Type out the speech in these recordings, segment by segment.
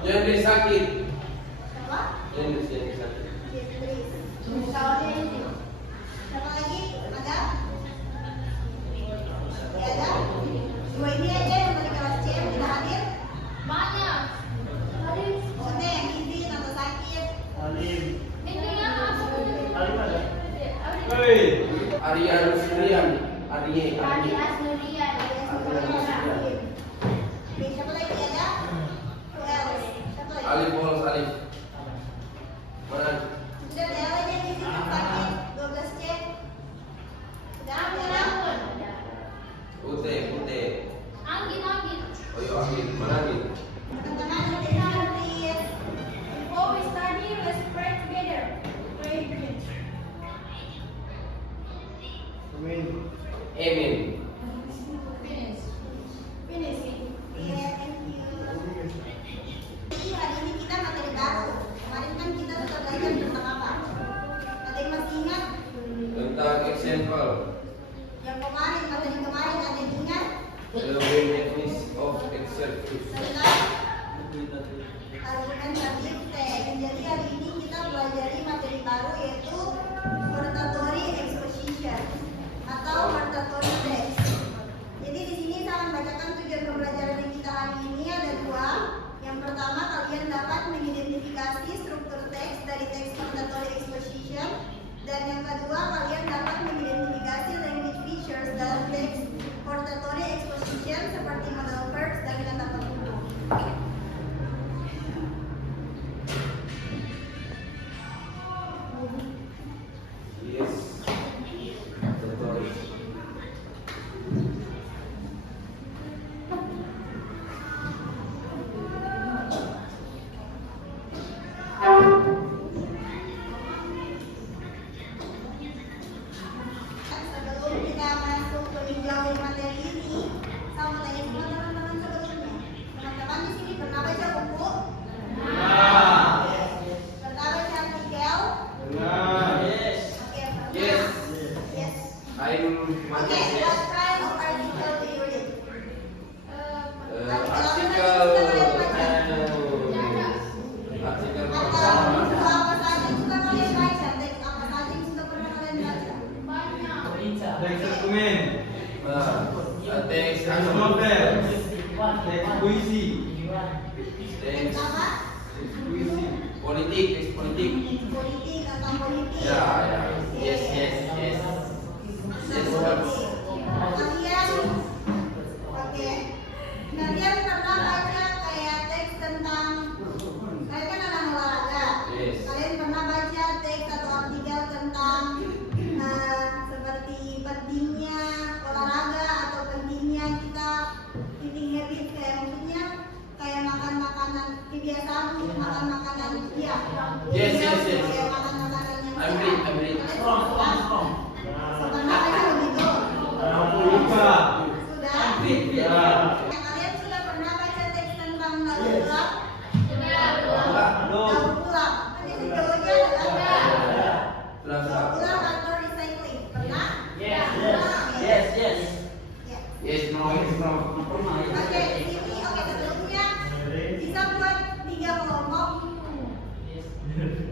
Genre sakit. Apa? Genre sakit. Soalnya ini. Siapa lagi? Ada? Ya ada? Dua ini aja yang dari kelas C yang tidak hadir. Banyak. Maksudnya yang izin atau sakit. Alim. Ini yang apa? Alim ada. Hei. Arya Nusrian. Arya. Tadi Asnurian. Oke, siapa lagi ada? Who else? Siapa lagi? Alif Polos Alif. Mana? Sudah ada lagi yang izin yang sakit 12C. Sudah ada? Ute. Anggit. Oh iya Angin. Mana Angin? Teman-teman attention please. Before we study, let's pray together. Pray together. Amin. Emin. Finish. Iya, thank you. Jadi hari ini kita materi baru. Kemarin kan kita sudah belajar tentang apa? Ada yang masih ingat? Tentang example. Yang kemarin, materi kemarin ada yang ingat? The benefits of exercise. Tentang argumentative text. Jadi hari ini kita pelajari materi baru yaitu hortatory exposition atau hortatory text. Jadi di sini saya akan bacakan tujuan pembelajaran yang kita hari ini ada dua. Yang pertama, kalian dapat mengidentifikasi struktur teks dari teks hortatory exposition, dan yang kedua, kalian dapat mengidentifikasi language features dalam teks hortatory exposition seperti modal verbs dan kata penghubung. Yes. Betul. Sebelum kita masuk ke menjauh materi ini, saya mau tanya semua teman-teman sebelumnya. Teman-teman di sini pernah baca buku? Pernah baca artikel? Yes. Oke, pernah. Yes. Yes. I'm Oke, what kind of article do you read? artikel Atau pertama. buku apa saja yang suka kalian baca? Teks apa saja yang suka pernah kalian baca? Teks dokumen. Teks Teks novel. Teks puisi. teks Apa? Puisi. politik, teks politik. Politik atau politik? Ya. Yes. Kalian, oke. Kalian pernah baca kayak teks tentang, kalian kan anak olahraga. Yes. Kalian pernah baca teks atau artikel tentang seperti pentingnya olahraga atau pentingnya kita eating habit, kayak maksudnya kayak makan makanan, kebiasaan untuk makan makanan ya. Yes. Kayak makan makanan yang I'm sehat. read. Pernah baca begitu? Lupa. Sudah? Ya. Kalian sudah pernah baca teks tentang daur ulang? Belum. Daur ulang. Ini judulnya adalah Belum. daur ulang atau recycling. Pernah? Yes. Ya. Yes, no. Oke, ini oke sebelumnya bisa buat 3 kelompok.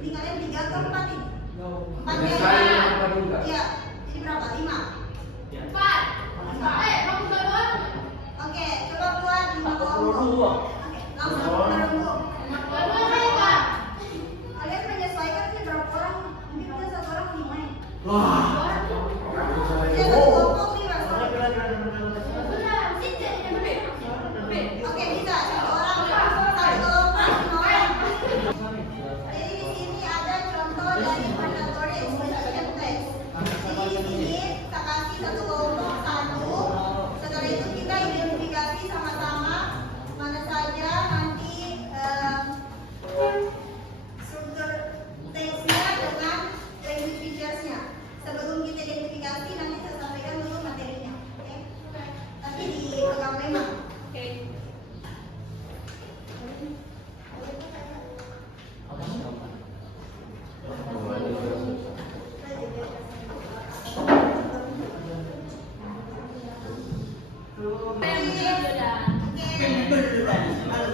Ini kalian 3 atau 4 nih? 4 Ada ya? saya apa enggak? Iya. Jadi berapa? 5? Oke, coba buat 5 kelompok. Oke, langsung berembuk. Kalian menyesuaikan sih berapa orang? Mungkin kita 1 orang 5 ya? Wah. Ya, 1 kelompok 5. Oke, bisa 1 orang 1 kelompok 5 orang. Jadi di sini ada contoh dari hortatory exposition text. Jadi di sini kita kasih 1 kelompok 1. Setelah itu kita identifikasi sama-sama mana saja nanti struktur teksnya dengan language features-nya. Sebelum kita identifikasi nanti saya sampaikan dulu materinya. Oke? Tapi dipegang memang.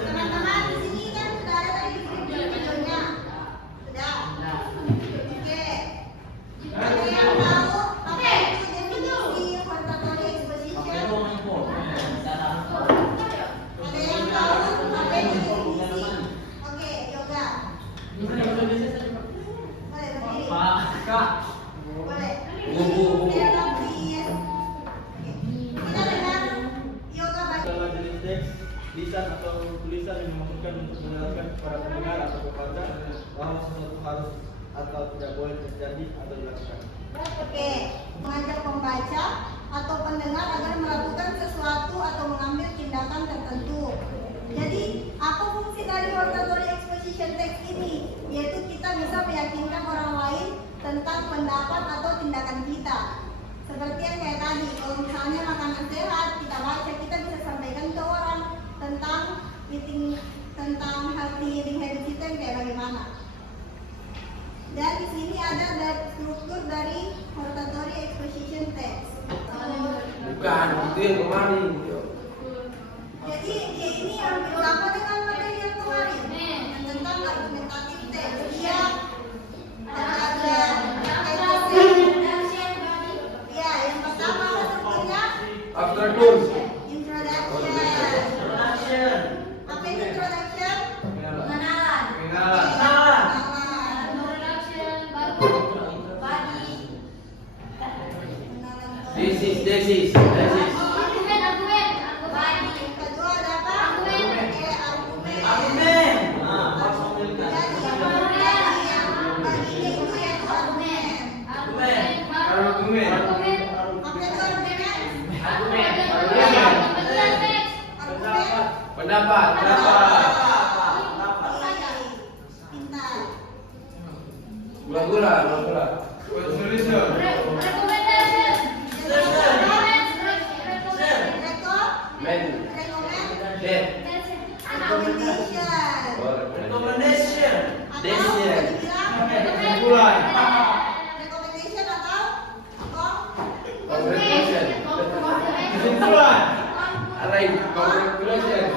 Teman-teman di sini kan lisan atau tulisan yang memaksudkan untuk menjelaskan kepada pendengar atau pembaca bahwa sesuatu harus atau tidak boleh terjadi atau dilakukan. Oke, mengajak pembaca atau pendengar agar melakukan sesuatu atau mengambil tindakan tertentu. Jadi, apa fungsi dari hortatory exposition text ini? Yaitu kita bisa meyakinkan orang lain tentang pendapat atau tindakan kita. Seperti yang kayak tadi, kalau misalnya makanan sehat, kita baca, kita bisa sampaikan ke orang tentang healthy eating habit kita yang kayak bagaimana. Dan di sini ada struktur dari hortatory exposition text. Bukan, itu yang kemarin. Jadi dia ini hampir sama dengan materi yang kemarin tentang argumentatif text. Dia ada ya, yang pertama strukturnya Afternoon. introduction. Apa itu introduction? Kenalan. This is. Kedua ada apa? Argumen. Argumen. Pendapat. Gula-gula. Recommendation. Alright, congratulations.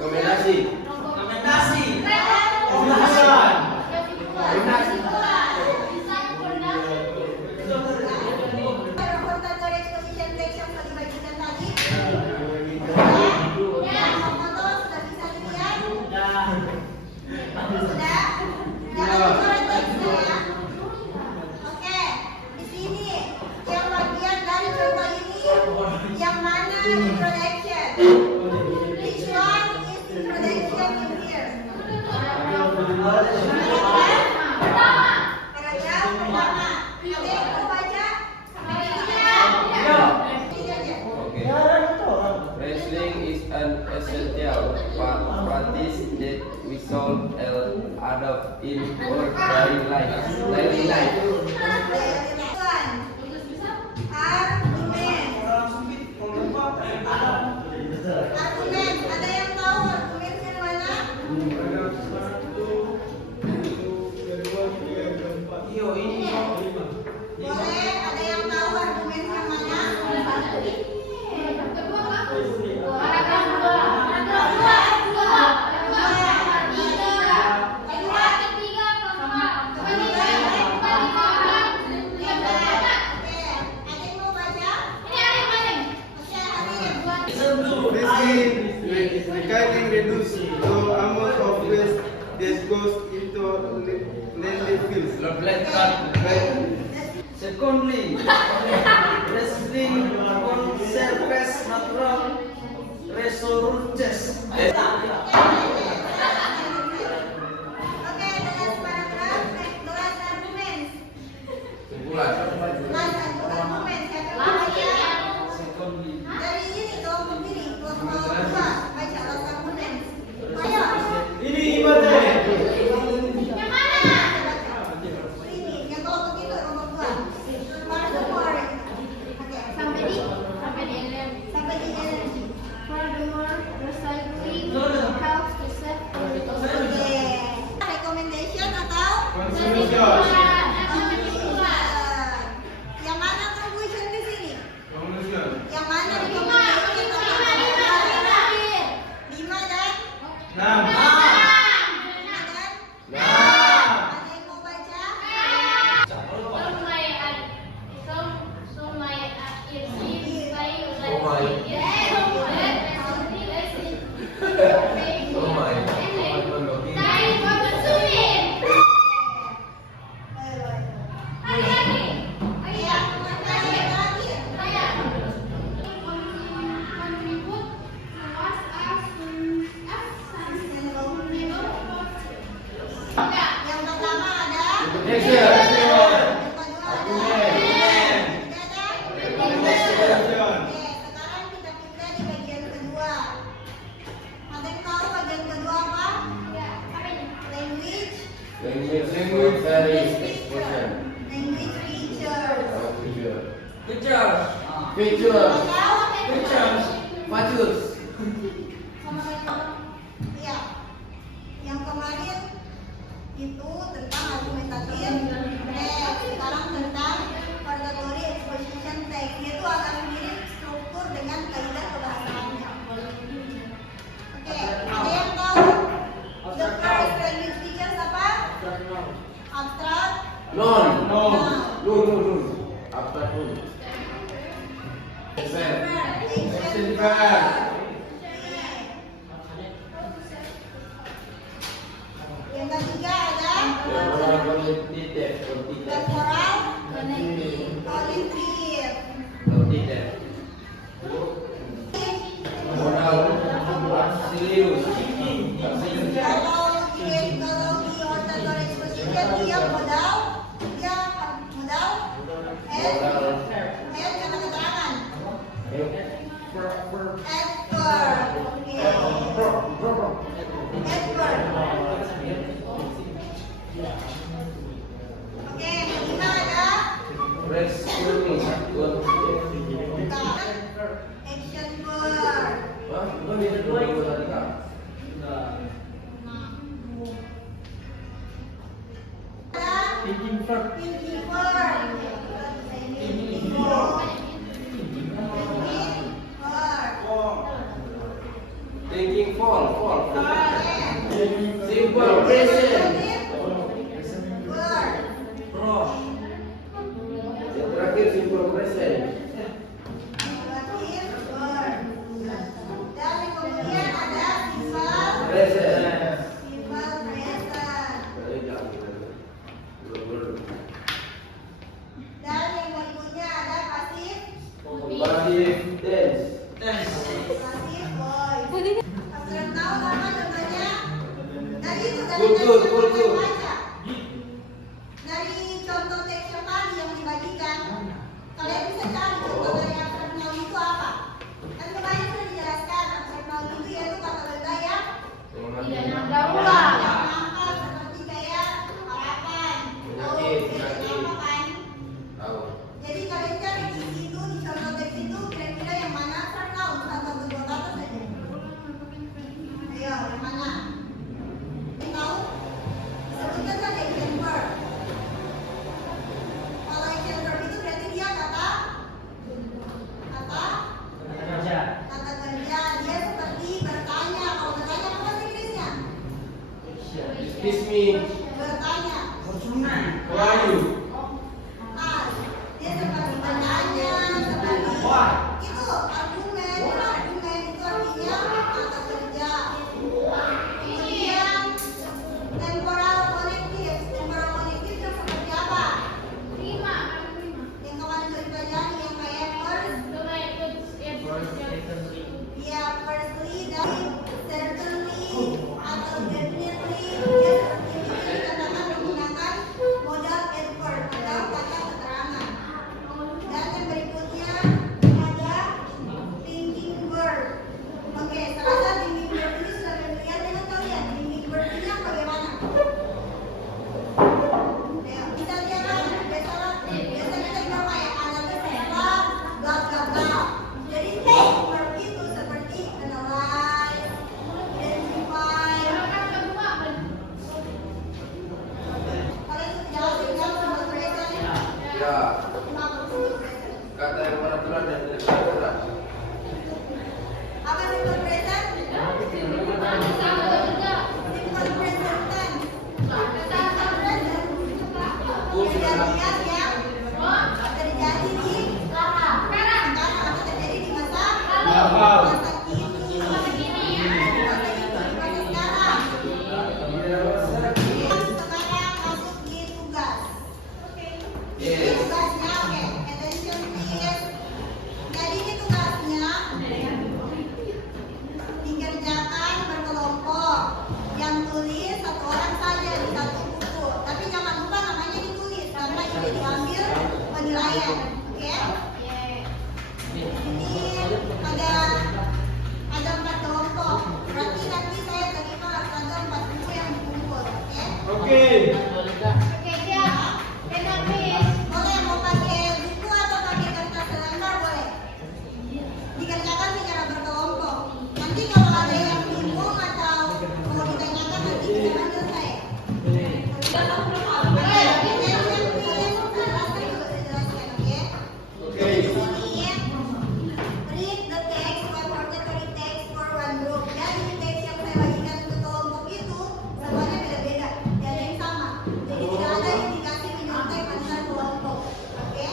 Rekomendasi. Hortatory exposition text yang sudah dibagikan tadi. Foto sudah bisa dilihat? Sudah? Jangan lupa teksnya ya. Oke, di sini yang bagian dari contoh ini yang mana introduction? Which one is introduction in here? Paragraf pertama. Oke, aku baca sampai tiga aja. Okay. Wrestling is an essential practice that we should adopt in our daily life. Argumen, ada yang tahu argumennya mana? Boleh, ada yang tahu argumennya mana? Ada yang mau baca? Oke, Arif. This is regarding reduce the amount of waste that goes into landfills. Secondly, wrestling conserves natural resources. Oke, the last paragraph, the last argument. Last argument, siapa yang baca? Dari ini, kelompok ini, kelompok dua, baca last argument. Ayo. Ini ibadah. Yang mana? Ini, yang kelompok itu, kelompok dua. Mana semua orang? Oke, sampai di energy. Oke. Recommendation atau? Yang mana conclusion di sini? Yang mana recommendation? 5 dan? 5 dan? Ada yang mau baca? sekarang kita pindah di bagian kedua. Ada yang tahu bagian kedua apa? Language. Language very expression. Language features. Pictures. Majus. Iya. Yang kemarin itu tentang argumentatif. Sekarang tentang auditory exposition text. Itu agak mirip struktur dengan kaidah kebahasaannya. Oke, ada yang tahu the first language features apa? Abstract. Non. Noun. Nun. Apa nun? Action verb. verb. Yang ketiga ada temporal cognitive. Kalau di auditory exposition dia modal kata keterangan. Adverb. Oke, yang kelima ada action verb. Ada Thinking verb. thinking verb. Thinking verb. Thinking fall. Yes. Simple present. Verb. Cross. Yang terakhir simple present. Negatif verb. Dan yang kemudian ada sifat Present. present. Dan yang berikutnya ada pasif Pasif tense. pasif voice. Kalian tahu apa contohnya? Dari itu dari Kultur. kalian baca. Dari contoh teks yang tadi yang dibagikan, kalian bisa cari contoh dari abstrak noun itu apa? Kan kemarin sudah dijelaskan abstrak noun itu yaitu kata benda yang Daulah. mengangkat seperti kayak harapan. Tahu bedanya apa kan? Tahu. Jadi kalian cari di situ di contoh teks itu kira-kira yang mana abstrak noun atau berdua kata saja. Ayo, yang mana? Yang tahu? Sebutkan saja action verb. Kalau action verb itu berarti dia kata kerja. Dia seperti bertanya. Kalau bertanya apa bahasa Inggrisnya? Excuse me. Bertanya. Who are you? Dia seperti bertanya, seperti itu argumen itu artinya kata kerja. Kemudian temporal connective yang seperti apa? Yang kemarin sudah dipelajari yang kayak firstly dan certainly atau definitely dia seperti itu dikatakan menggunakan modal adverb atau kata keterangan. Dan yang berikutnya ada thinking verb. Oke, terasa thinking verb ini sudah familiar dengan kalian. Thinking verb ini yang bagaimana? Ya, bisa lihat kan? Biasa kita bilang kayak ada beberapa bla bla bla. Jadi thinking verb itu seperti analyze, identify. Kalian sudah jawab simple present? Ya. Apa simple present? Kata yang peraturan dan tidak peraturan. Apa simple present? Simple present tense. Simple present. Kejadian yang terjadi di sekarang atau terjadi di masa kini. Masa sekarang. Sekarang masuk di tugas. Ini Yes. tugasnya, oke. Attention please. Jadi ini tugasnya dikerjakan berkelompok. Yang tulis satu orang saja di satu buku. Tapi jangan lupa namanya Read the text or auditory text for one group. Jadi teks yang saya bagikan untuk kelompok itu semuanya beda-beda, tidak ada yang sama. Jadi tidak ada indikasi menyontek antar kelompok. Oke?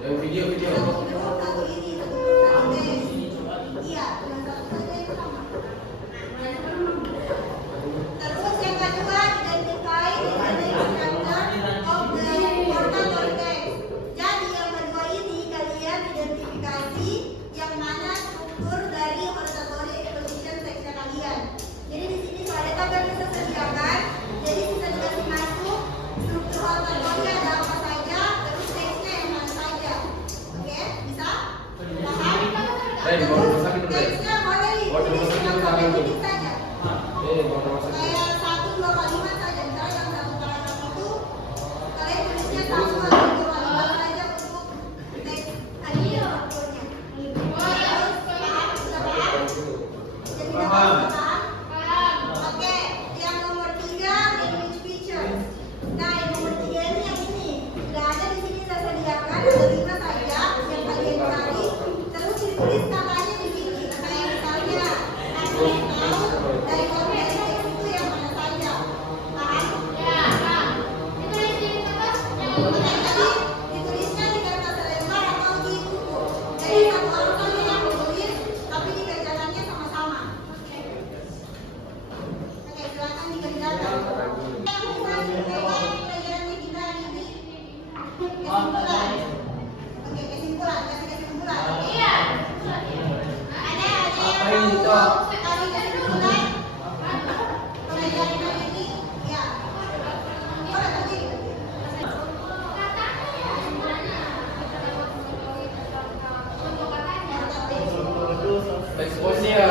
Yang video. Satu ini, satu teks. Iya, dengan satu saja yang sama. Terus yang kedua, identify the structure of the auditory text. Jadi yang kedua ini kalian identifikasi yang mana struktur dari auditory exposition text kalian. Jadi di sini ada tabel yang kita sediakan. Jadi kita dikasih masuk struktur auditory ada apa saja, terus teksnya yang mana saja. Oke, bisa? Paham? Terus teksnya boleh ini saja. Kayak 1, 2 kalimat saja. Misalnya dalam satu paragraf itu kalian tulisnya 1 atau 2 kalimat saja untuk teks strukturnya. Terus paham? Sudah paham? Jadi sudah paham? Oke, yang nomor 3 language features. Nah, yang nomor 3 ini yang ini. Sudah ada di sini saya sediakan ada 5 saja yang kalian cari. Terus ditulis katanya di sini. Kayak misalnya kalian tahu dari konteks teks itu yang mana saja. Paham? Oke, jadi ditulisnya di kertas selembar atau di buku. Jadi satu orang saja yang menulis, tapi dikerjakannya sama-sama. Oke, silakan dikerjakan. Pelajarannya kita hari ini kesimpulan. Oke, kesimpulan. Kasih kesimpulan. Ada yang mau kasih kesimpulan? Pelajaran hari ini? Ya. Boleh tadi. Exposure.